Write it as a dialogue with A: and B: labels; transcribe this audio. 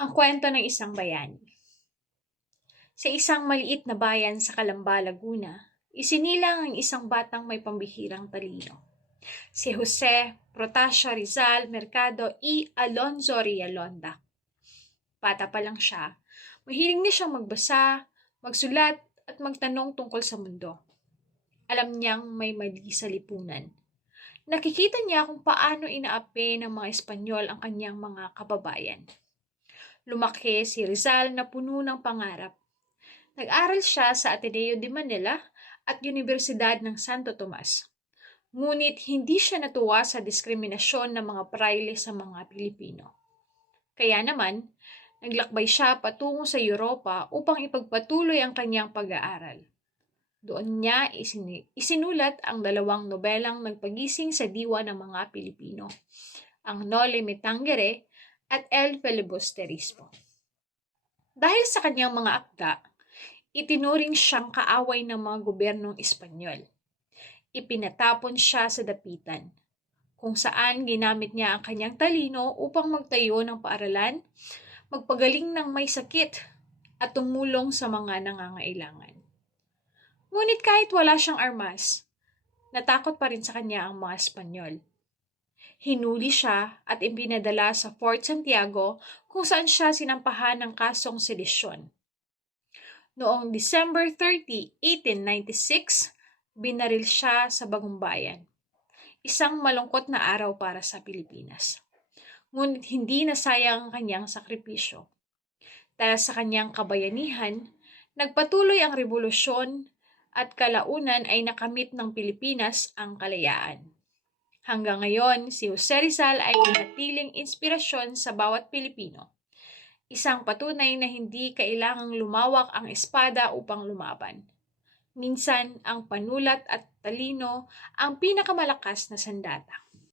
A: Ang kwento ng isang bayani. Sa isang maliit na bayan sa Calamba, Laguna, isinilang ang isang batang may pambihirang talino. Si Jose Protasio Rizal Mercado y Alonzo Rialonda. Bata pa lang siya, mahiling na siyang magbasa, magsulat at magtanong tungkol sa mundo. Alam niyang may mali sa lipunan. Nakikita niya kung paano inaapi ng mga Espanyol ang kanyang mga kababayan. Lumaki si Rizal na puno ng pangarap. Nag-aral siya sa Ateneo de Manila at Universidad ng Santo Tomas. Ngunit hindi siya natuwa sa diskriminasyon ng mga praile sa mga Pilipino. Kaya naman, naglakbay siya patungo sa Europa upang ipagpatuloy ang kanyang pag-aaral. Doon niya isinulat ang dalawang nobelang nagpagising sa diwa ng mga Pilipino, ang Noli Me Tangere at El Filibusterismo. Dahil sa kanyang mga akda, itinuring siyang kaaway ng mga gobyernong Espanyol. Ipinatapon siya sa dapitan, kung saan ginamit niya ang kanyang talino upang magtayo ng paaralan, magpagaling ng may sakit, at tumulong sa mga nangangailangan. Ngunit kahit wala siyang armas, natakot pa rin sa kanya ang mga Espanyol. Hinuli siya at ipinadala sa Fort Santiago kung saan siya sinampahan ng kasong sedisyon. Noong December 30, 1896, binaril siya sa Bagumbayan. Isang malungkot na araw para sa Pilipinas. Ngunit hindi nasayang ang kanyang sakripisyo. Dahil sa kanyang kabayanihan, nagpatuloy ang revolusyon at kalaunan ay nakamit ng Pilipinas ang kalayaan. Hanggang ngayon, si Jose Rizal ay nanatiling inspirasyon sa bawat Pilipino. Isang patunay na hindi kailangang lumawak ang espada upang lumaban. Minsan, ang panulat at talino ang pinakamalakas na sandata.